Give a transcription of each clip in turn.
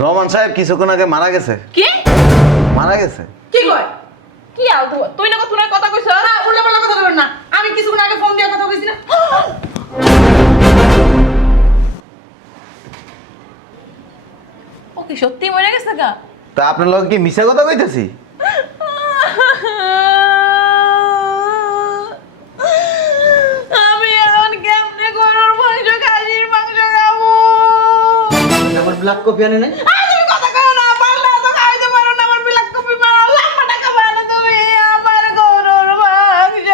রহমান সাহেব কিছুক্ষণ আগে মারা গেছে। কি মারা গেছে? কি কয়? কি আলতু তুই না তুই কথা কইছ না উল্টা পাল্টা কথা বলবেন না। আমি কিছুক্ষণ আগে ফোন দিয়ে কথা কইছি না। ও কি সত্যি মরে গেছে গা? তা আপনার লগে কি মিছা কথা কইতাছি? আমি এখন কেমনে গরুর মাংস খাসির মাংস খাবো? আমার ব্ল্যাক কফি আনে নাই? তুমি কথা কও না, পারলে তো খাইতে পারো না। আমার বিলাক কপি মারা লম্বা টাকা বানা তুমি আমার গরুর মাংস।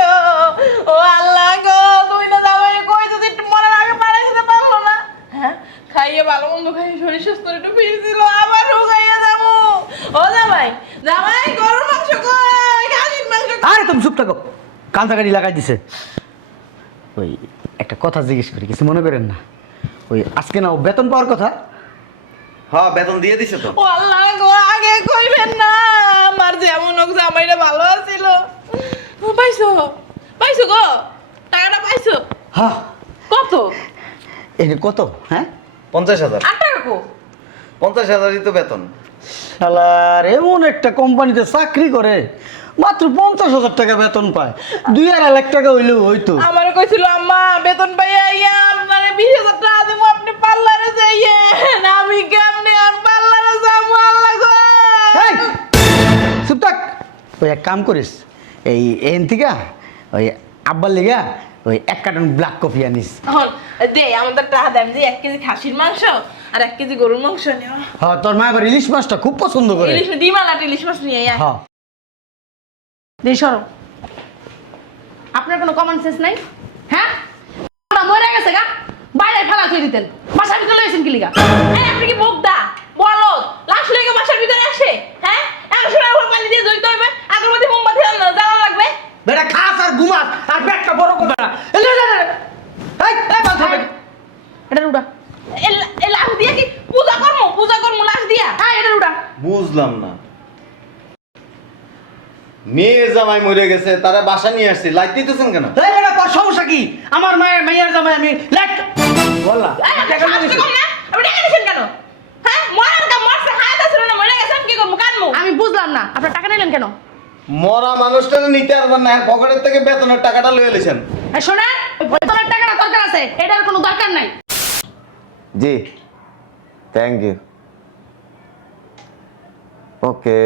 ও আল্লাহ গো, তুই না যাবে কই যদি একটু মরার আগে পাড়াই দিতে পারলো না? হ্যাঁ, খাইয়ে ভালো মন্দ খাইয়ে শরীর সুস্থ একটু ফিরছিল, আবার রোগাইয়া যাবো। ও জামাই, জামাই গরুর মাংস কই, খাসির মাংস কই? আরে তুমি চুপ থাকো, কান্দাকাটি লাগাই দিছে। ওই একটা কথা জিজ্ঞেস করি, কিছু মনে করেন না। ওই আজকে না ও বেতন পাওয়ার কথা। হ্যাঁ, বেতন দিয়ে দিছে তো। ও আল্লাহ গো, আগে কইবেন না। আমার যেমন হোক জামাইটা ভালো আছিল। পাইছো পাইছো গো, টাকাটা পাইছো? হ্যাঁ। কত? এনে কত? হ্যাঁ, 50,000। 8 টাকা কো? 50,000ই তো বেতন। শালার এমন একটা কোম্পানিতে চাকরি করে মাত্র 50,000 টাকা বেতন পায়। 2.5 লাখ টাকা হইলেও হইতো। আমার কইছিল আম্মা বেতন পাইয়া আইয়া আপনারে 20,000 টাকা দেবো, আপনি পার্লারে যাইয়েন। আমি কেমনে আর পার্লারে যাবো আল্লাহ গো? এই, চুপ থাক। ওই এক কাম করিস, এই এন থেকে ওই আব্বার লিগা ওই 1 কার্টন ব্ল্যাক কফি আনিস। এখন দে আমাদের টাকা দেন যে 1 কেজি খাসির মাংস আর 1 কেজি গরুর মাংস নিও। হ্যাঁ, তোর মা আবার ইলিশ মাছটা খুব পছন্দ করে। ইলিশ ডিমালা ইলিশ মাছ নিয়ে আয়। হ্যাঁ। দেই সরো। আপনার কোনো কমন সেন্স নাই? হ্যাঁ, ওরা মরে গেছে গা, বাইরে ফেলা থই দিতেন, বাসার ভিতরে লইছেন কি লিগা? এই আপনি কি বোকদা বলদ লাশ লেগে বাসার ভিতরে আসে? হ্যাঁ, এখন সোনার উপর পানি দিয়ে ধুইতে হইবে, আগরবাতি মোমবাতি জ্বালা লাগবে। বেটা খাস আর ঘুমাস আর পেটটা বড় করবে না। এই বাল থাকবে। এটা রুডা। এই লাশ দিয়ে কি পূজা করবো লাশ দিয়া? হ্যাঁ, এটা রুডা। বুঝলাম না। মেয়ের জামাই মরে গেছে, তারা বাসা নিয়ে আসছে, লাইট দিতেছেন কেন? এই বেটা তোর সমস্যা কি? আমার মায়ের মাইয়ার জামাই আমি লেট বললা। এই, আপনি সাহস কম না? আপনি টাকা দিছেন কেন? হ্যাঁ, মরার কাম মরছে, হায়াত আছে না, মরে গেছে, আমি কি করবো, কানবো? আমি বুঝলাম না, আপনার টাকা নিলেন কেন? মরা মানুষটা নিতে পারবেন না, পকেটের থেকে বেতনের টাকাটা লয়ে এলেছেন। এই শোনেন, বেতনের টাকাটা দরকার আছে, এটার কোনো দরকার নাই। জি, থ্যাংক ইউ। ওকে,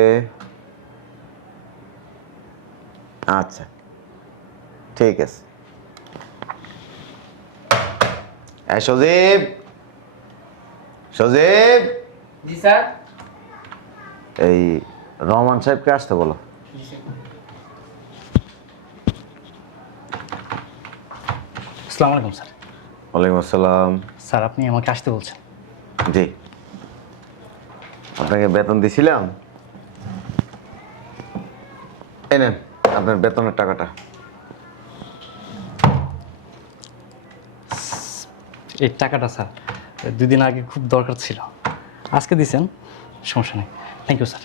আচ্ছা ঠিক আছে। সজীব, সজীব। জি স্যার। এই রহমান সাহেবকে আসতে বলো। আসসালামু আলাইকুম স্যার। ওয়ালাইকুম আসসালাম। স্যার আপনি আমাকে আসতে বলছেন? জি, আপনাকে বেতন দিছিলাম, এই নেন আপনার বেতনের টাকাটা। এই টাকাটা স্যার 2 দিন আগে খুব দরকার ছিল, আজকে দিয়েছেন, সমস্যা নেই। Thank you sir.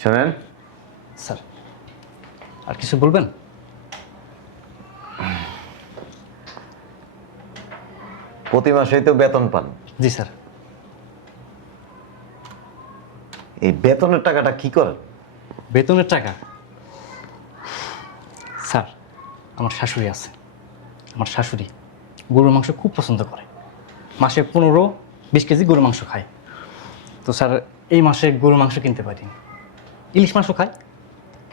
শোনেন স্যার আর কিছু বলবেন? প্রতি মাসেই তো বেতন পান, জি স্যার। এই বেতনের টাকাটা কি করেন? বেতনের টাকা স্যার, আমার শাশুড়ি আছে, আমার শাশুড়ি গরুর মাংস খুব পছন্দ করে, মাসে 15-20 কেজি গরুর মাংস খায়। তো স্যার এই মাসে গরুর মাংস কিনতে পারি, ইলিশ মাংসও খায়,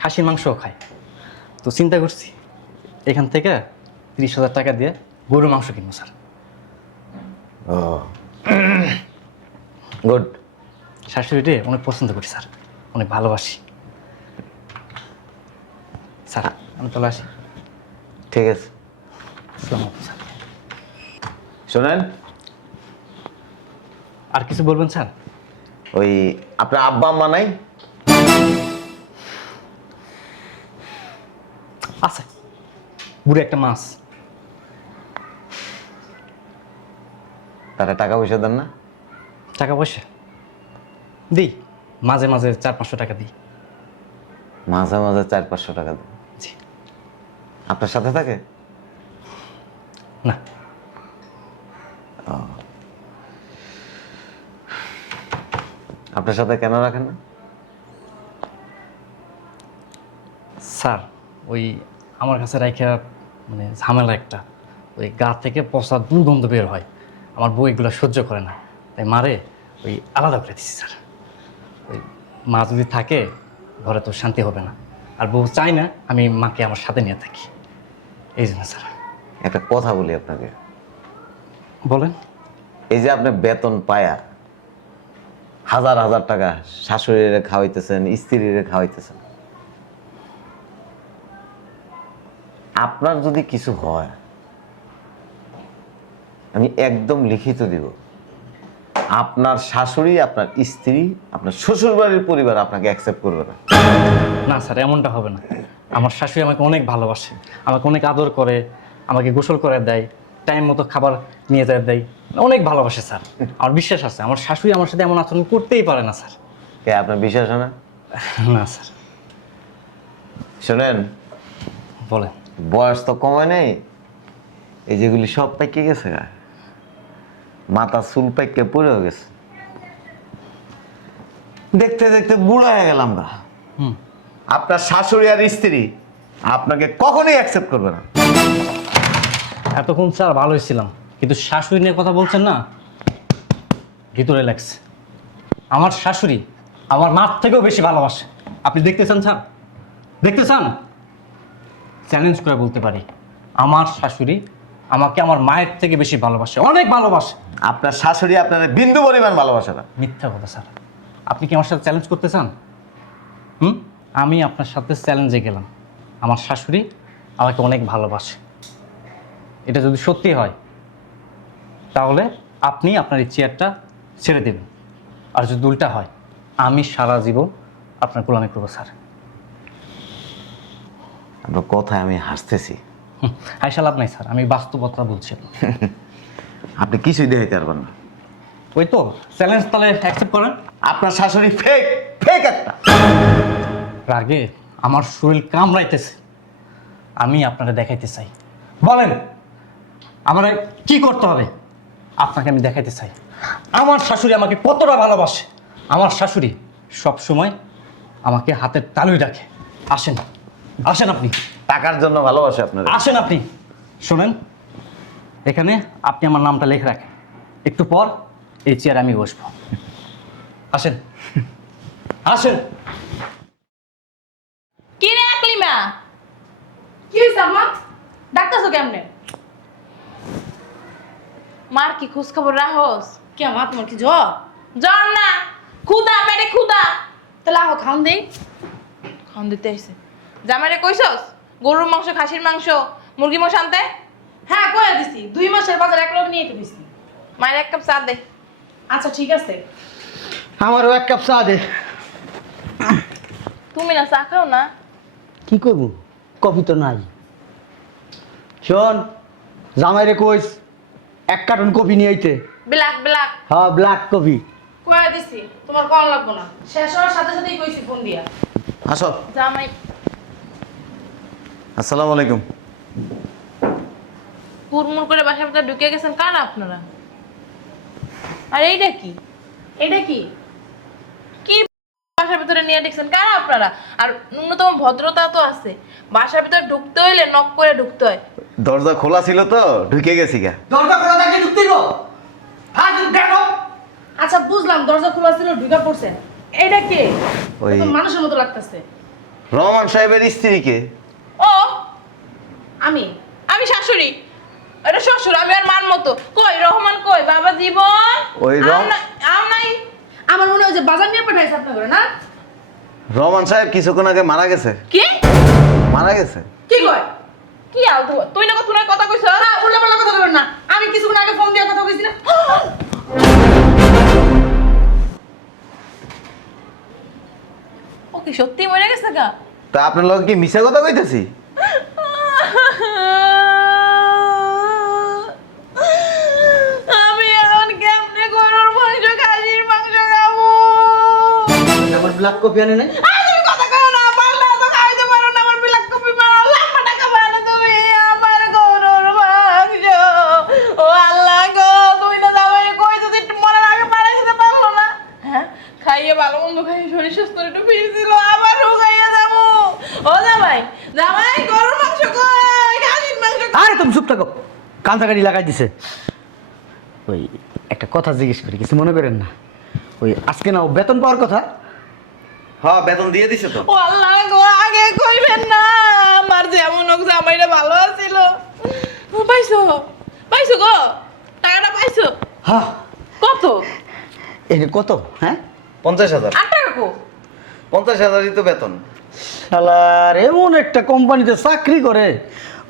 খাসির মাংসও খায়। তো চিন্তা করছি এখান থেকে 30,000 টাকা দিয়ে গরুর মাংস কিনবো স্যার। ও গুড। শাশুড়িটি অনেক পছন্দ করি স্যার, অনেক ভালোবাসি স্যার। আমি চলে আসি। ঠিক আছে। আসসালামু আলাইকুম স্যার। শোনেন, আর কিছু বলবেন স্যার? ওই আপনার আব্বা আম্মা নাই? আছে, বুড়ো একটা মাছ। তারা টাকা পয়সা দেন না? টাকা পয়সা দিই, মাঝে মাঝে 400-500 টাকা দিই। মাঝে মাঝে 400-500 টাকা দেন? জি। আপনার সাথে থাকে? না। আপনার সাথে কেন রাখেন না? স্যার ওই আমার কাছে রাইখা মানে ঝামেলা একটা, ওই গা থেকে পচা দুর্গন্ধ বের হয়, আমার বউ এগুলো সহ্য করে না, তাই মারে ওই আলাদা করে দিচ্ছি স্যার। ওই মা যদি থাকে ঘরে তো শান্তি হবে না, আর বউ চাই না আমি মাকে আমার সাথে নিয়ে থাকি, এই জন্য স্যার। একটা কথা বলি আপনাকে, বলেন। এই যে আপনি বেতন পায়া হাজার হাজার টাকা শাশুড়িরে খাওয়াইতেছেন, স্ত্রীরে খাওয়াইতেছেন, আপনার যদি কিছু হয় আমি একদম লিখিত দিব, আপনার শাশুড়ি, আপনার স্ত্রী, আপনার শ্বশুরবাড়ির পরিবার আপনাকে অ্যাকসেপ্ট করবে না। না স্যার, এমনটা হবে না। আমার শাশুড়ি আমাকে অনেক ভালোবাসে, আমাকে অনেক আদর করে, আমাকে গোসল করে দেয়, টাইম মতো খাবার নিয়ে যায় দেয়, অনেক ভালোবাসে স্যার। আমার বিশ্বাস আছে আমার শাশুড়ি আমার সাথে এমন আচরণ করতেই পারে না স্যার। কে আপনার বিশ্বাস হয় না? না স্যার। শোনেন, বলেন। বয়স তো কমায় নেই, এই যেগুলি সব পাইকে গেছে গা, মাথা চুল পাইকে পড়েও গেছে, দেখতে দেখতে বুড়া হয়ে গেলাম গা। হুম। আপনার শাশুড়ি আর স্ত্রী আপনাকে কখনোই অ্যাকসেপ্ট করবে না। এতক্ষণ স্যার ভালোই ছিলাম, কিন্তু শাশুড়ি নিয়ে কথা বলছেন না, ভিতরে লাগছে। আমার শাশুড়ি আমার মার থেকেও বেশি ভালোবাসে। আপনি দেখতে চান স্যার? দেখতে চান? চ্যালেঞ্জ করে বলতে পারি, আমার শাশুড়ি আমাকে আমার মায়ের থেকে বেশি ভালোবাসে, অনেক ভালোবাসে। আপনার শাশুড়ি আপনার বিন্দু পরিমাণ ভালোবাসে না। মিথ্যা কথা স্যার। আপনি কি আমার সাথে চ্যালেঞ্জ করতে চান? আমি আপনার সাথে চ্যালেঞ্জে গেলাম, আমার শাশুড়ি আমাকে অনেক ভালোবাসে। এটা যদি সত্যি হয় তাহলে আপনি আপনার এই চেয়ারটা ছেড়ে দেবেন, আর যদি উল্টা হয় আমি সারা জীবন আপনার গোলামি করবো স্যার। আপনার কথায় আমি হাসতেছি। হাইসা লাভ নাই স্যার, আমি বাস্তবতা বলছি। আপনি কিছুই দেখাইতে পারবেন না। ওই তো চ্যালেঞ্জ তাহলে অ্যাকসেপ্ট করেন। আপনার শাশুড়ি ফেক, ফেক একটা। রাগে আমার শরীর কামড়াইতেছে, আমি আপনাকে দেখাইতে চাই। বলেন আমার কি করতে হবে? আপনাকে আমি দেখাইতে চাই আমার শাশুড়ি আমাকে কতটা ভালোবাসে। আমার শাশুড়ি সব সময় আমাকে হাতের তালুই রাখে। আসেন, আসেন আপনি। টাকার জন্য ভালোবাসে আপনার। আসেন আপনি, শোনেন, এখানে আপনি আমার নামটা লিখে রাখেন, একটু পর এই চেয়ারে আমি বসবো। আসেন, আসেন। কি রে আকলিমা? কি হয়েছে আম্মা? ডাক্তারছো কেমনে? মার কি খোঁজ খবর রাখোস? কি আম্মা, তোমার কি জ্বর? জ্বর না, ক্ষুধা, পেটে ক্ষুধা। তাহলে আহ খাওন দেই। খান দিতে আইছে। জামাইরে কইছস গরুর মাংস, খাসির মাংস, মুরগি মাংস আনতে? হ্যাঁ কয়ে দিছি, 2 মাসের বাজার এক লোক নিয়ে তো দিছি। মায়ের এক কাপ চা দে। আচ্ছা ঠিক আছে। আমারও এক কাপ চা দে। তুমি না চা খাও না? কি করবো, কফি তো নাই। শোন, জামাইরে কইস 1 কার্টন কফি নিয়ে আইতে। Black black. হ্যাঁ, ব্ল্যাক কফি। কয়ে দিছি, তোমার কম লাগবো না। শেষ হওয়ার সাথে সাথেই কইছি ফোন দিয়া। আসো। জামাই আসসালামু আলাইকুম। হুড়মুড় করে বাসার ভিতরে ঢুকে গেছেন কারা আপনারা? আর এইটা কি? এটা কি? কি বাসার ভিতরে নিয়ে দেখছেন কারা আপনারা? আর ন্যূনতম ভদ্রতা তো আছে, বাসার ভিতরে ঢুকতে হইলে নক করে ঢুকতে হয়। দরজা খোলা ছিল তো ঢুকে গেছি গা। দরজা খোলা থাকে ঢুকতে গো। হ্যাঁ, দেখো। আচ্ছা বুঝলাম, দরজা খোলা ছিল, ঢুকে পড়ছে। এটা কে? ওই তো মানুষের মতো লাগতেছে। রহমান সাহেবের স্ত্রীকে। ও আমি আমি শাশুড়ি, এটা শ্বশুর, আমি আর মার মতো। কই রহমান কই? বাবা জীবন ওই আম নাই। আমার মনে হয় যে বাজার নিয়ে পাঠাইছে আপনার ঘরে, না? রহমান সাহেব কিছুক্ষণ আগে মারা গেছে। কি মারা গেছে। কি কয়? কি আলতু? তুই না তুই কথা কইছ? না, উল্টাপাল্টা কথা বলবেন না। আমি কিছুক্ষণ আগে ফোন দিয়ে কথা কইছি না। ও কি সত্যি মরে গেছে গা? তা আপনার লগে কি মিছা কথা কইতেছি? আমি এখন কেমনে গরুর মাংস, খাসির মাংস খাবো? আমার ব্ল্যাক কফি আনে নাই? তুমি কথা কও না, পারলে তো খাইতে পারো না। আমার বিলাক কপি মারা লম্বা টাকা বানা তুমি আমার গরুর মাংস। ও আল্লাহ গো, তুই না যাবে কই যদি একটু মরার আগে পাড়াই দিতে পারলো না? হ্যাঁ, খাইয়ে খাই শরীর স্বাস্থ্য একটু ফিরছিল আবার রোগাইয়া যাবো। ও জামাই জামাই গরুর মাংস কই খাসির মাংস কই? আরে তুমি চুপ থাকো, কান্তাকাটি লাগাই দিছে। ওই একটা কথা জিজ্ঞেস করি, কিছু মনে করেন না। ওই আজকে না ও বেতন পাওয়ার কথা। হ্যাঁ বেতন দিয়ে দিছে তো। ও আল্লাহ গো আগে কইবেন না, আমার যেমন হোক জামাইটা ভালো আছিল। পাইছো পাইছো গো, টাকাটা পাইছো? হ্যাঁ। কত? এই কত? হ্যাঁ 50,000। 8 টাকা কো? 50,000ই তো বেতন। শালার এমন একটা কোম্পানিতে চাকরি করে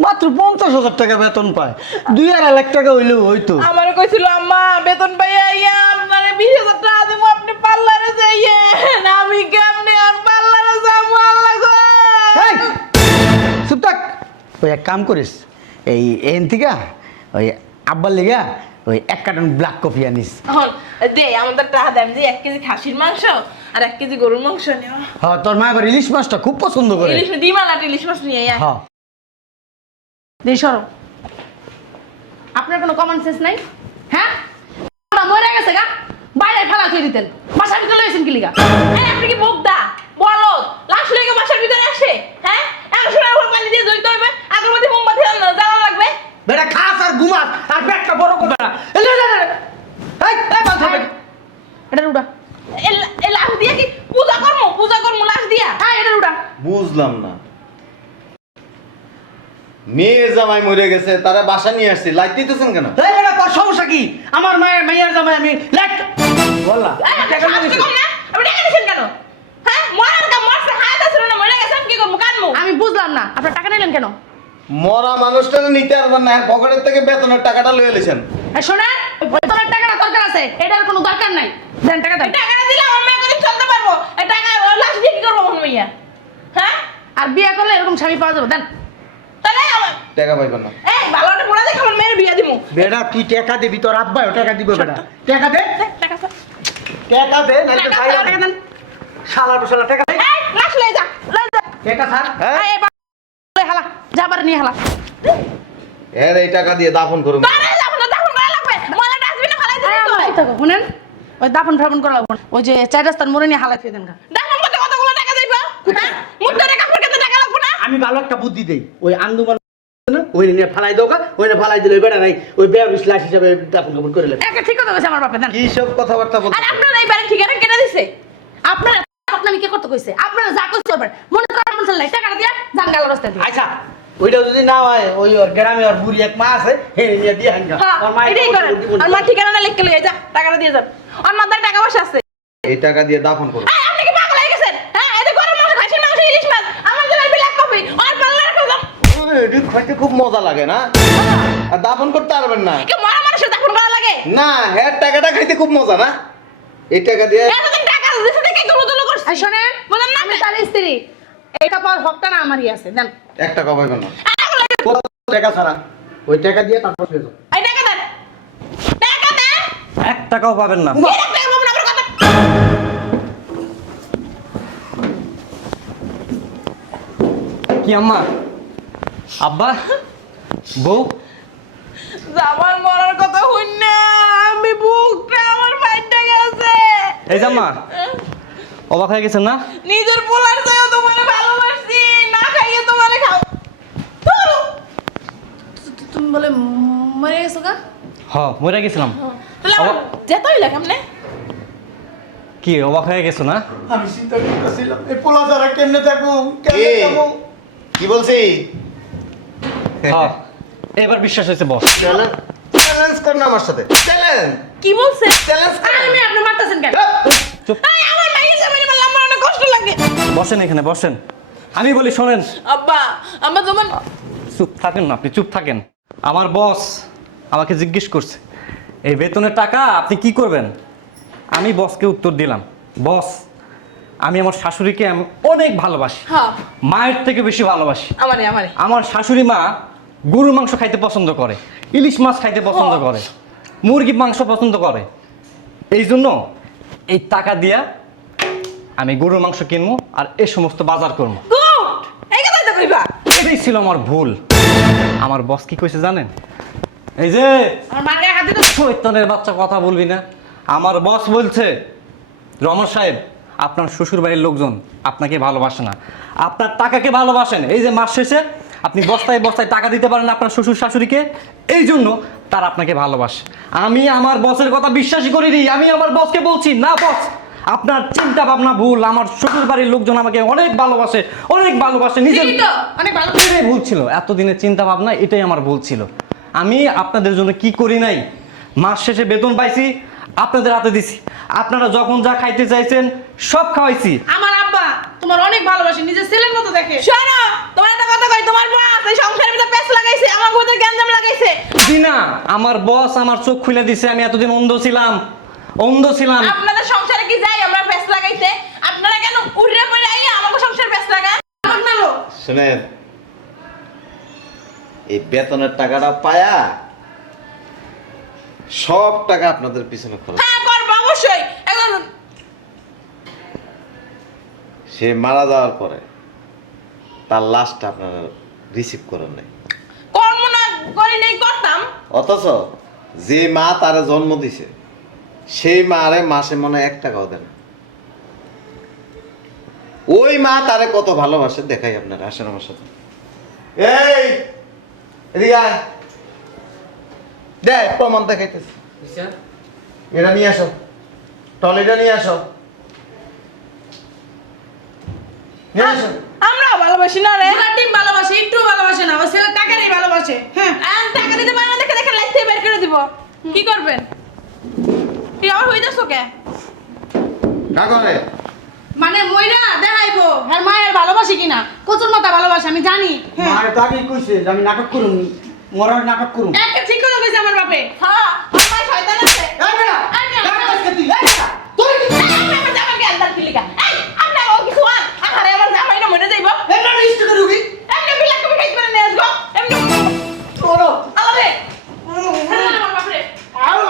মাত্র 50,000 টাকা বেতন পায়। 2.5 লাখ টাকা হইলেও হইতো। আমার কইছিল আম্মা বেতন পাইয়া ইয়া আপনারে 20,000 টাকা দেবো, আপনি পার্লারে যাইয়েন। আমি কেমনে আর পার্লারে যাবো আল্লাহ গো। এই, চুপ থাক। ওই এক কাম করিস, এই এন থেকে ওই আব্বার লিগা ওই 1 কার্টন ব্ল্যাক কফি আনিস। এখন দে আমাদের টাকা দেন যে 1 কেজি খাসির মাংস আর 1 কেজি গরুর মাংস নিও। হ্যাঁ তোর মা আবার ইলিশ মাছটা খুব পছন্দ করে। ইলিশ ডিমালা ইলিশ মাছ নিয়ে আয়। হ্যাঁ দেই সরো। আপনার কোনো কমন সেন্স নাই? হ্যাঁ আমরা মরে গেছে গা, বাইরে ফেলা থই দিতেন, বাসার ভিতরে লইছেন কি লিগা? এই আপনি কি বোকদা বলো লাশ লেগে বাসার ভিতরে আসে? হ্যাঁ 100 টাকা করে পানি দিয়ে ধুইতে হইবে, আগের মধ্যে মোমবাতি জ্বালা লাগবে। বেটা খাস আর ঘুমাস আর পেটটা বড় করে না। এই বাল থাকবে। এটা উড়া। এই লাশ দিয়ে কি পূজা করমু লাশ দিয়া? হ্যাঁ এটা উড়া। বুঝলাম না, মেয়ের জামাই মরে গেছে তারা বাসা নিয়ে আসছে, লাইট দিতেছেন কেন? এই বেটা তোর সমস্যা কি? আমার মায়ের জামাই আমি লেট বললা এই, আপনি টাকা সাহস নিয়েছি। কম না? আপনি টাকা দিছেন কেন? হ্যাঁ মরার কাম মরছে, হায়াত আছে না মরে গেছে, আমি কি করবো কানমু? আমি বুঝলাম না আপনার টাকা নিলেন কেন? মরা মানুষটা নিতে পারবেন না, পকেটের থেকে বেতনের টাকাটা লয়ে এলেছেন। হ্যাঁ শোনেন, বেতনের টাকাটা দরকার আছে, এটার কোনো দরকার নাই। দেন টাকা দেন। টাকাটা দিলে আমার মেয়ে করে চলতে পারবো, এই টাকা ওই লাশ দিয়ে কি করবো আমার মেয়ে? হ্যাঁ আর বিয়ে করলে এরকম স্বামী পাওয়া যাবে। দেন। তাহলে টাকা পাইবেন না। এই ভালো একটা পড়া দেখে আমার মেয়ের বিয়ে দিমু। বেটা তুই টাকা দিবি, তোর আব্বাও টাকা দিব। বেটা টাকা দে, টাকা স্যার টাকা দে নাইলে ভাই টাকা দেন। শালা বসালা টাকা দে। এই লাশ লয়ে যা টাকা স্যার এই হালা যাবার নিয়ে হালা। এর এই টাকা দিয়ে দাফন করুন। বারে যাব না, দাফন করা লাগবে, ময়লা ডাস্টবিনে ফেলাই দিতে বসে থাকো শুনেন, ওই দাফন ফাফন করা লাগবে না। ওই যে 4 রাস্তার মোড়ে নিয়ে হালা ফিরে দেন গা। দাফন করতে কতগুলো টাকা যাইবা? হ্যাঁ মুদ্রা কাপড় কেটে টাকা লাগবে না? আমি ভালো একটা বুদ্ধি দেই, ওই আন্দোলন ওই নিয়ে ফালাই দাও, ওই না ফালাই দিলে বেটা নাই ওই বেয়ারিশ লাশ হিসাবে দাফন কাপড় করে নেবে। একটা ঠিক কথা কইছে আমার বাপে। দেন। কি সব কথাবার্তা আর বলছেন? আপনার এই বাড়ি ঠিকানা কেটে দিছে? আপনারা আপনারা কি করতে কইছে? আপনারা যা কইছে করবেন, মনে করেন মন চালাই টাকা দিয়া জাঙ্গাল রাস্তা দিয়ে। আচ্ছা ওইটা যদি না হয় ওই ওর গ্রামে ওর বুড়ি এক মা আছে হে নিয়ে দিয়ে হাঙ্গা হ্যাঁ এটাই করেন। আর মা ঠিকানাটা লিখে লইয়া যা, টাকাটা দিয়ে যান। আর মাথায় টাকা পয়সা আছে। এই টাকা দিয়ে দাফন করুন। এই আপনি কি পাগল হয়ে গেছেন? হ্যাঁ এই যে গরম মাছ খাসির মাংস ইলিশ মাছ আমার জন্য ব্ল্যাক কফি আর পার্লারে খাওয়া এটি খাইতে খুব মজা লাগে না? আর দাফন করতে পারবেন না? কি মরা মানুষের দাফন করা লাগে? না, হ্যাঁ টাকাটা খাইতে খুব মজা না? এই টাকা দিয়ে এতদিন টাকা দিছে দেখে দুলুদুলু করছে। এই শুনেন, বলেন না আমি তার স্ত্রী, এটা পাওয়ার হকটা না আমারই আছে। দেন। 1 টাকা পাইবেন না। কত টাকা ছাড়া ওই টাকা দিয়ে তারপর ফেরত দাও। এই টাকা দেন, টাকা দেন। 1 টাকাও পাবেন না। এই টাকা পাবো না, আমার কথা। কি আম্মা, আব্বা, বউ? আমার মরার কথা হইন না, আমি বুকটা আমার ফাইটটা গেছে। এই যে আম্মা, অবাক হয়ে গেছেন না? নিজের পোলার চেয়েও তোমারে ভালোবাসি, না খাইয়ে তোমারে খাও। ধরো। তুমি বলে মরে গেছো গা? হ মরে গেছিলাম। তাহলে আমার যেতেই লাগে আমনে। কি অবাক হয়ে গেছো না? আমি চিন্তা করতেছিলাম এই পোলা যারা কেমনে থাকবো কেমনে থাকবো? কি বলছি? হ্যাঁ এবার বিশ্বাস হয়েছে বস। চ্যালেঞ্জ কর না আমার সাথে। চ্যালেঞ্জ কি বলছে? চ্যালেঞ্জ কর। আমি আপনি মারতেছেন কেন? চুপ, এই আমার মাইয়ে জামাইরে বললাম আমার অনেক কষ্ট লাগে। বসেন এখানে বসেন। আমি বলি শোনেন। আব্বা আমার যেমন চুপ থাকেন না, আপনি চুপ থাকেন। আমার বস আমাকে জিজ্ঞেস করছে এই বেতনের টাকা আপনি কি করবেন। আমি বসকে উত্তর দিলাম, বস আমি আমার শাশুড়িকে আমি অনেক ভালোবাসি, হ্যাঁ মায়ের থেকে বেশি ভালোবাসি। আমারে আমার শাশুড়ি মা গরুর মাংস খাইতে পছন্দ করে, ইলিশ মাছ খাইতে পছন্দ করে, মুরগি মাংস পছন্দ করে। এই জন্য এই টাকা দিয়া আমি গরুর মাংস কিনবো আর এই সমস্ত বাজার করবো। গুড এই কথা তো কইবা। এটাই ছিল আমার ভুল। আমার বস কি কইছে জানেন? এই যে আমার মার গায়ে হাত দিতে শয়তানের বাচ্চা কথা বলবি না। আমার বস বলছে রমন সাহেব আপনার শ্বশুর বাড়ির লোকজন আপনাকে ভালোবাসে না, আপনার টাকাকে ভালোবাসেন। এই যে মাস শেষে আপনি বস্তায় বস্তায় টাকা দিতে পারেন আপনার শ্বশুর শাশুড়িকে, এই জন্য তারা আপনাকে ভালোবাসে। আমি আমার বসের কথা বিশ্বাসই করিনি। আমি আমার বসকে বলছি, না বস, আপনার চিন্তা ভাবনা ভুল। আমার শ্বশুর বাড়ির লোকজন আমাকে অনেক ভালোবাসে, অনেক ভালোবাসে। নিজের ঠিকই তো, অনেক ভালো। এটাই ভুল ছিল, এতদিনের চিন্তা ভাবনা এটাই আমার ভুল ছিল। আমি আপনাদের জন্য কি করি নাই, মাস শেষে বেতন পাইছি, আপনাদের হাতে দিছি। আপনারা যখন যা খাইতে চাইছেন সব খাওয়াইছি। আমার আব্বা তোমার অনেক ভালোবাসে, নিজের ছেলের মতো দেখে। শোনো, তোমার একটা কথা কই, তোমার বাপ এই সংসারের ভিতরে পেছ লাগাইছে, আমার ঘরে গ্যাঞ্জাম লাগাইছে। না, আমার বস আমার চোখ খুলে দিছে। আমি এতদিন অন্ধ ছিলাম। আপনাদের সংসারে কি যাই আমরা পেছ লাগাইতে? আপনারা কেন উড়ে পড়ে আইয়া আমাকে সংসারে পেছ লাগান? আমার না লো। শুনেন, এই বেতনের টাকাটা পায়া সব টাকা আপনাদের পিছনে খরচ। হ্যাঁ করবো অবশ্যই। এখন সে মারা যাওয়ার পরে তার লাশটা আপনারা রিসিভ করেন নাই, কর্ম না করি নাই করতাম। অথচ যে মা তারে জন্ম দিছে সেই মারে মাসে মনে হয় 1 টাকাও দেন না। ওই মা তারে কত ভালোবাসে দেখাই আপনারা। আসেন আমার সাথে। এই এদিকে আয়। দেখ প্রমাণ দেখাইতেছি। এটা নিয়ে আসো, টলিটা নিয়ে আসো, নিয়ে আসো। আমরাও ভালোবাসি না রে। আমার টিম ভালোবাসে, একটু ভালোবাসে না, আমার ছেলে টাকারই ভালোবাসে। হ্যাঁ, আর টাকা দিতে পারে না দেখে দেখে লাইতে বের করে দিব। কি করবেন? কি আবার হইতাছো কে? কাগরে মানে মইরা দেখাইবো আর মায়ের ভালোবাসে কিনা। কচুর মাথা ভালোবাসে আমি জানি। হ্যাঁ, মার তো আগেই কইছে যে আমি নাটক করুম, মরার নাটক করুম। একটা ঠিক কথা কইছে আমার বাপে। হ্যাঁ, আমার শয়তান আছে। এই বেটা, আমি কার কাছে তুই? এই বেটা, তুই কি? আমার জামাইকে আন্দার কিলিকা। এই আপনি ও কিছু আন। আরে আমার জামাই না মরে যাইবো। এটা লিস্ট করে রুগী। এমনি বিলাক তুমি খাইতে পারেন না আসবো। এমনি ওরো, আরে হ্যাঁ আমার বাপরে। আউ,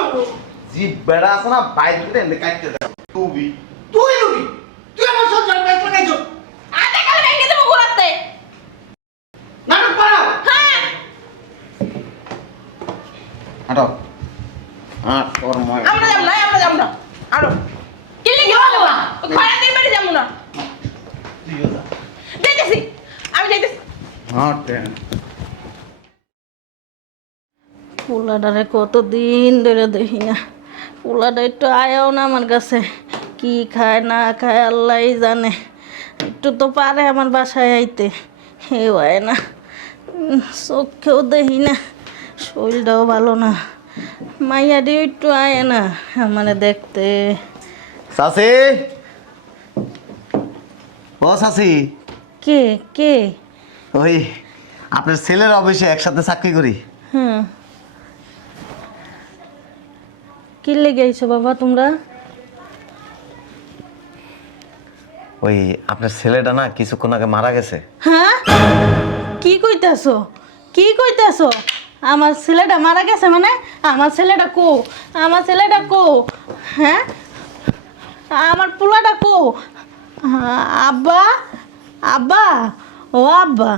জিপ বেড়া আছে না, বাইরে দিতে এনে কাটতে দাও। তুই তুই রুগী। তুই আমার সংসারে পেট লাগাইছ। আতে কালে ভেঙে দেবো ঘুরাতে। নাটক পাড়াও। হ্যাঁ হাঁটো। হ্যাঁ তোর ময় আমরা যাব না আরো কি লিখে যাবো না খরাতের বাড়ি যাবো না তুইও যা। যাইতেছি আমি যাইতেছি হ্যাঁ ট্রেন। পোলাডারে কতদিন ধরে দেখি না, পোলাডা একটু আয়াও না আমার কাছে, কি খায় না খায় আল্লাহ জানে। একটু তো পারে আমার বাসায় আইতে, হেও আয় না, চোখেও দেখি না, শরীরটাও ভালো না, মাইয়াটিও একটু আয় না মানে দেখতে। চাচি, ও চাচি, কে কে? ওই আপনার ছেলের অফিসে একসাথে চাকরি করি। হ্যাঁ, কি লেগে আইছো বাবা তোমরা? ওই আপনার ছেলেটা না কিছুক্ষণ আগে মারা গেছে। হ্যাঁ, কি কইতাছো কি কইতাছো? আমার ছেলেটা মারা গেছে মানে? আমার ছেলেটা কো? আমার ছেলেটা কো? হ্যাঁ, আমার পোলাটা কো? আব্বা আব্বা, ও আব্বা,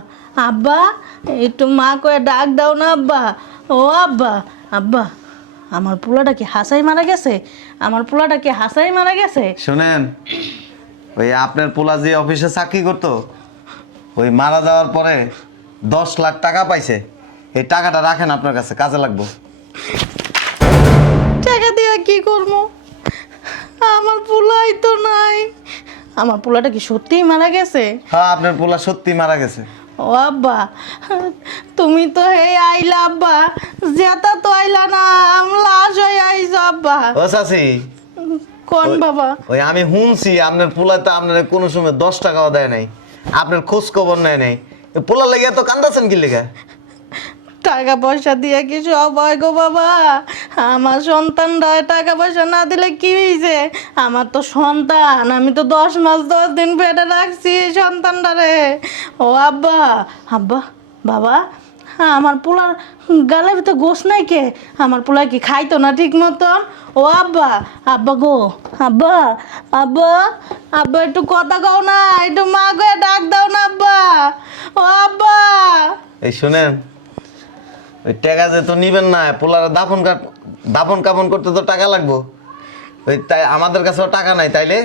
আব্বা একটু মা কয়ে ডাক দাও না আব্বা। ও আব্বা, আব্বা আমার পোলাটা কি হাসাই মারা গেছে? আমার পোলাটা কি হাসাই মারা গেছে? শুনেন, ওই আপনার পোলা যে অফিসে চাকরি করতো, ওই মারা যাওয়ার পরে 10 লাখ টাকা পাইছে। এই টাকাটা রাখেন আপনার কাছে, কাজে লাগবে। টাকা দিয়ে কি করবো? আমার পোলাই তো নাই। আমার পোলাটা কি সত্যিই মারা গেছে? হ্যাঁ, আপনার পোলা সত্যি মারা গেছে। ও আব্বা, তুমি তো হে আইলা আব্বা, যেতা তো আইলা না, লাশ হয়ে আইছো আব্বা। ও চাচি, কোন বাবা? ওই আমি শুনছি আপনার পোলা তো আপনার কোনো সময় 10 টাকাও দেয় নাই, আপনার খোঁজ খবর নেয় নাই। পোলা লেগে এত কান্দাছেন কি লেগে? টাকা পয়সা দিয়ে কি সব হয় গো বাবা? আমার সন্তানরা টাকা পয়সা না দিলে কি হয়েছে? আমার তো সন্তান, আমি তো 10 মাস 10 দিন পেটে রাখছি এই সন্তানটারে। ও আব্বা, আব্বা, বাবা, আমার পোলার গালের ভিতরে গোস নাই কে? আমার পোলা কি খাইতো না ঠিক মতন? ও আব্বা, আব্বা গো, আব্বা, আব্বা, আব্বা একটু কথা কও না, একটু মা গো ডাক দাও না আব্বা। ও আব্বা, এই শুনেন, ওই টাকা যে তো নিবেন না, পোলার দাফন কাফন করতে তো টাকা লাগবো। ওই তাই আমাদের কাছেও টাকা নাই, তাইলে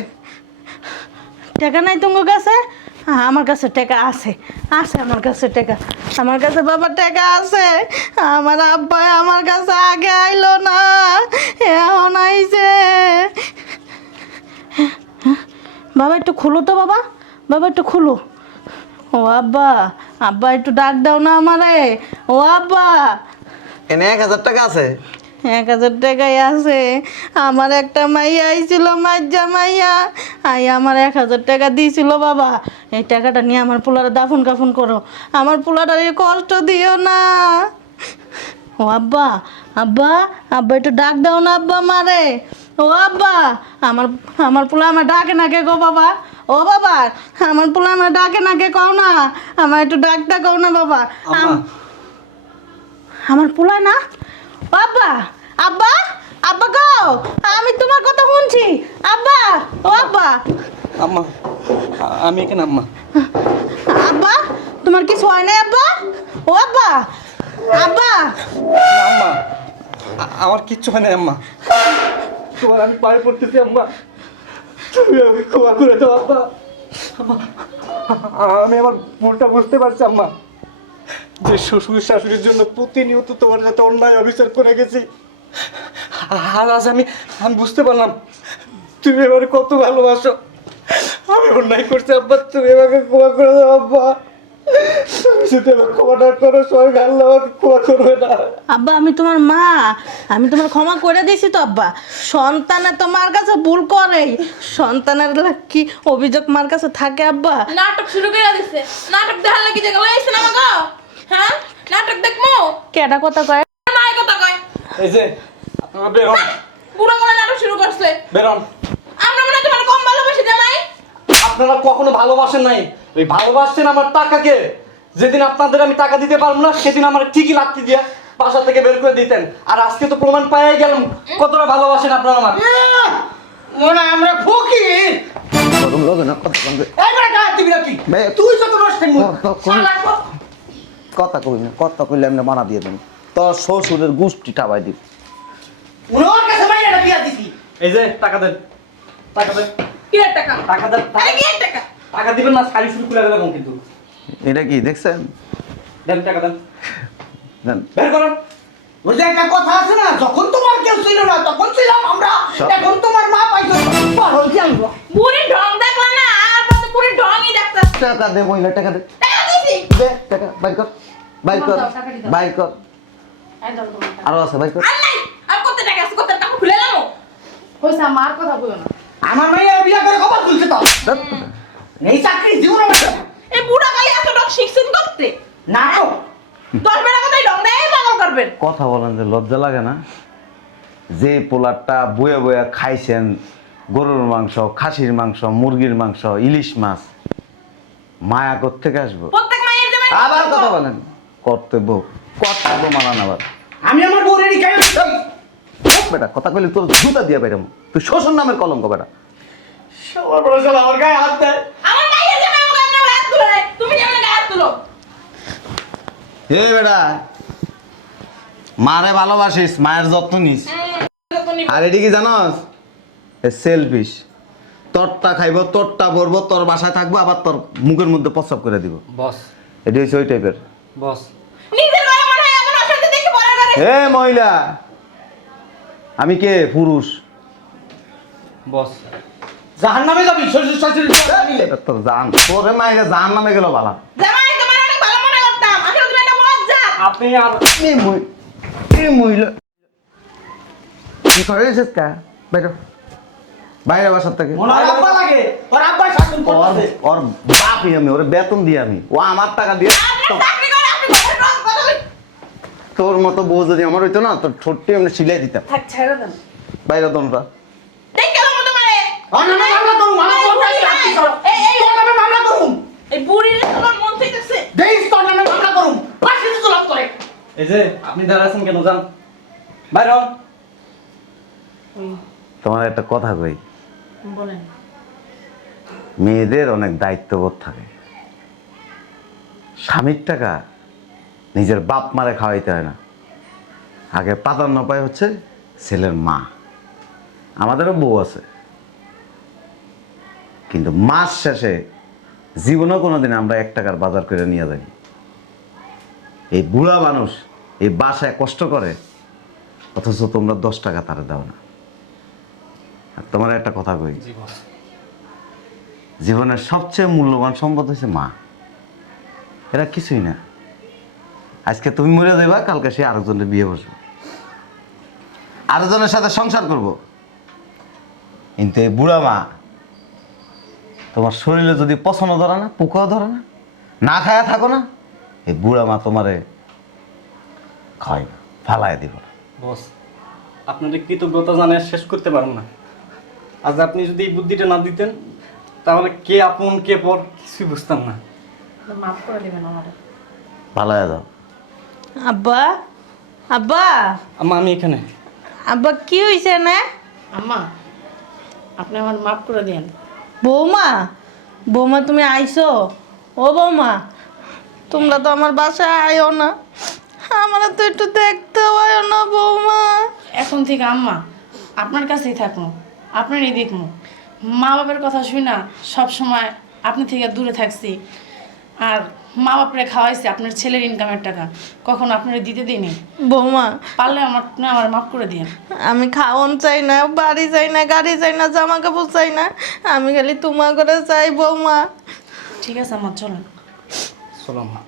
টাকা নাই তোমার কাছে? আমার কাছে টাকা আছে, আছে আমার কাছে টাকা, আমার কাছে বাবা টাকা আছে। আমার আব্বা আমার কাছে আগে আইলো না, এখন আইছে। বাবা একটু খুলো তো, বাবা, বাবা একটু খুলো। ও আব্বা, আব্বা একটু ডাক দাও না আমারে। ও আব্বা, এনে 1000 টাকা আছে। 1000 টাকাই আছে। আমার একটা মাইয়া আইছিল, মাইজা মাইয়া, আমার 1000 টাকা দিয়েছিল বাবা। এই টাকাটা নিয়ে আমার পোলারে দাফন কাফন করো, আমার পোলাটার কষ্ট দিও না। ও আব্বা, আব্বা, আব্বা একটু ডাক দাও না আব্বা মারে। ও আব্বা, আমার আমার পোলা আমার ডাকে না কে গো বাবা। ও বাবা, আমার পোলা আমার ডাকে না কে কও না, আমার একটু ডাকটা কও না বাবা। আমার পোলা না। ও আব্বা, আব্বা, আব্বা গো, আমি তোমার কথা শুনছি। আব্বা, ও আব্বা, আম্মা আমি এখানে আম্মা। আব্বা, তোমার কিছু হয় না আব্বা? ও আব্বা, আব্বা, আম্মা আমার কিচ্ছু হয় না আম্মা, তোমার আমি পায়ে পড়তেছি আম্মা, তুমি আমি ক্ষমা করে দাও আব্বা। আমি আমার ভুলটা বুঝতে পারছি আম্মা, যে শ্বশুর শাশুড়ির জন্য প্রতিনিয়ত তোমার সাথে অন্যায় অবিচার করে গেছি। আজ আমি আমি বুঝতে পারলাম তুমি এবারে কত ভালোবাসো। আমি অন্যায় করছি আব্বা, তুমি আমাকে ক্ষমা করে দাও আব্বা। তুমি যদি আমাকে ক্ষমা না করো, সবাই আল্লাহ আমাকে ক্ষমা করবে না। আব্বা আমি তোমার মা, আমি তোমার ক্ষমা করে দিয়েছি তো আব্বা। সন্তানে তো মার কাছে ভুল করে, সন্তানের কি অভিযোগ মার কাছে থাকে আব্বা? নাটক শুরু করে দিছে, নাটক দেখার লাগি জায়গা লাইছে না আমাকে। হ্যাঁ, নাটক দেখমু, কেডা কথা কয়? মায়ের কথা কয়। এই যে আপনারা বেরোন, বুড়ো করে নাটক শুরু করছে। বেরোন। আমরা মনে হয় তোমার কম ভালোবাসি জামাই। আপনারা কখনো ভালোবাসেন নাই, ওই ভালোবাসছেন আমার টাকাকে। যেদিন আপনাদের আমি টাকা দিতে পারবো না, সেদিন আমার ঠিকই লাত্তি দিয়ে বাসা থেকে বের করে দিতেন। আর আজকে তো প্রমাণ পাই গেলাম কতটা ভালোবাসেন আপনারা আমার। মনে হয় আমরা ফকির। ওরকম লোক না, কথা কম বে- এইবারে গায়ে দিবি নাকি? বে, তুই যত নষ্ট কথা কই না, কথা কইলে এমনি মানা দিয়ে দেন। তোর শ্বশুরের গুষ্টি টাবাই দিব। ওর কাছে মাইয়াটা বিয়া দিছি। এই যে টাকা দেন, টাকা দেন, কি এর টাকা? টাকা দেন। আরে কি এর টাকা? টাকা দিবেন না, শাড়ি শুরু করে দেবেন কিন্তু। এটা কি দেখছেন? দেন টাকা দেন, দেন। বের করেন। ওই যে একটা কথা আছে না, যখন তোমার কেউ ছিল না তখন ছিলাম আমরা, সব- এখন তোমার মা পাইছো। পাগল কি আনবো? বুড়ি ঢং দেখলা না, আর তো বুড়ি ঢংই দেখতা। টাকা দে, মহিলা টাকা দে। টাকা দিছি। দে টাকা, বাইর কর, বাইর কর, দাও, টাকা দিতে দাও। বাইর কর। এই দাও তোমার টাকা। আরো আছে, বাইর কর। আর নাই, আর কত টাকা আছে, কত টাকা খুলে নাও। কইছে আমার কথা কইও না। আমার মাইয়া বিয়া করে খবর তুলছে তো। ধ্যাৎ। এই চাকরি জীবন আমার না। এই বুড়া কালে এত ডক শিখছেন করতে। না তো। 10 বেলা কথাই ঢং দেয় পাগল করবেন। কথা বলেন যে লজ্জা লাগে না? যে পোলারটা বয়ে বয়ে খাইছেন, গরুর মাংস, খাসির মাংস, মুরগির মাংস, ইলিশ মাছ, মায়া কোত্থেকে আসবো? প্রত্যেক মায়ের জামাই আবার কথা বলেন। কর্তব্য, কর্তব্য মানান আবার। আমি আমার বউরের খাই। বেটা কথা কইলে তোর জুতা দিয়ে বেরম। তুই শ্বশুর নামের কলঙ্ক বেটা। সবার বড় শালা আমার গায়ে হাত দেয়। আমার মায়ের জামাই আমাকে এমনি হাত তুলে দেয়। তুমি যেমন গায়ে হাত তুলো। হে বেটা, মারে ভালোবাসিস, মায়ের যত্ন নিস। আর এটি কি জানস? সেলফিশ। তোরটা খাইব, তোরটা ভরবো, তোর বাসায় থাকবো, আবার তোর মুখের মধ্যে প্রস্রাব করে দিব। বস, এটি হচ্ছে ওই টাইপের। বস। নিজের ঘরে মনে হয় এমন অশান্তি দেখে পরের ঘরে। হে মহিলা, আমি কে? পুরুষ। বস, জাহান্নামে যাবি শ্বশুর শাশুড়ি মিলে। এটা তোর জান, তোরে মায়ের জাহান নামে গেল বালা। জামাই তোমার অনেক ভালো মনে করতাম। আসলে তুমি একটা বজ্জা। আপনি আর এই মহিলা কি করেছিস কা? বাইরে বাইরে বাসার থেকে। মনে হয় আব্বা লাগে, ওর আব্বা শাসন ওর করতেছে। ওর বাপই আমি, ওর বেতন দিই আমি, ও আমার টাকা দিয়ে। আপনি চাকরি করে আপনি ঘরে রং কথা বলেন। তোর মতো বউ যদি আমার হইতো না, তোর ঠোঁটটি আমি সিলাই দিতাম। থাক ছেড়ে দেন। বাইরে তোমরা দেখে নাও তোমারে। আমার নামে মামলা করুম, আমার বউর কাছে চাকরি করো। তোর নামে মামলা করুম। এই বুড়ির তোমার মন চাইতেছে। দেইস তোর নামে মামলা করুম। ফাঁসি দিতে লাভ করে। এই যে আপনি দাঁড়া আছেন কেন? যান বাইরে হন। তোমার একটা কথা কই, বলেন। মেয়েদের অনেক দায়িত্ববোধ থাকে। স্বামীর টাকা নিজের বাপ মারে খাওয়াইতে হয় না, আগে প্রাধান্য পায় হচ্ছে ছেলের মা। আমাদেরও বউ আছে, কিন্তু মাস শেষে জীবনেও কোনোদিন আমরা 1 টাকার বাজার করে নিয়ে যাই। এই বুড়া মানুষ এই বাসায় কষ্ট করে, অথচ তোমরা 10 টাকা তারে দাও না। আর তোমার একটা কথা কই, জি বস। জীবনের সবচেয়ে মূল্যবান সম্পদ হচ্ছে মা। এরা কিছুই না। আজকে তুমি মরে যাইবা, কালকে সে আরেকজনের বিয়ে বসবে, আরেকজনের সাথে সংসার করব। কিন্তু এই বুড়া মা তোমার শরীরে যদি পছন্দ ধরে না, পোকাও ধরে না, না খায়া থাকো না, এই বুড়া মা তোমারে খায় না, ফালায় দিব না। বস, আপনাদের কৃতজ্ঞতা জানিয়ে শেষ করতে পারেন না। আজ আপনি যদি এই বুদ্ধিটা না দিতেন, তাহলে কে আপন কে পর কিছুই বুঝতাম না। মাফ করে দেবেন আমার। ফালায় দাও। আব্বা আব্বা আম্মা আমি এখানে। আব্বা কি হয়েছে না? আম্মা, আপনি আমার মাফ করে দেন। বৌমা, বৌমা তুমি আইছো? ও বৌমা, তোমরা তো আমার বাসায় আয়ো না, আমার তো একটু দেখতেও আয়ো না বৌমা। এখন থেকে আম্মা আপনার কাছেই থাকবো, আপনারই দেখবো। মা বাবার কথা শুই না সব সময় আপনি থেকে দূরে থাকছি, আর মা বাপরে খাওয়াইছি আপনার ছেলের ইনকামের টাকা, কখন আপনারা দিতে দিইনি। বৌমা, পারলে আমার মাফ করে দিন। আমি খাওয়ান চাই না, বাড়ি চাই না, গাড়ি চাই না, জামা কাপড় চাই না, আমি খালি তোমার করে চাই বৌমা। ঠিক আছে আমার, চলেন। চলো আম্মা।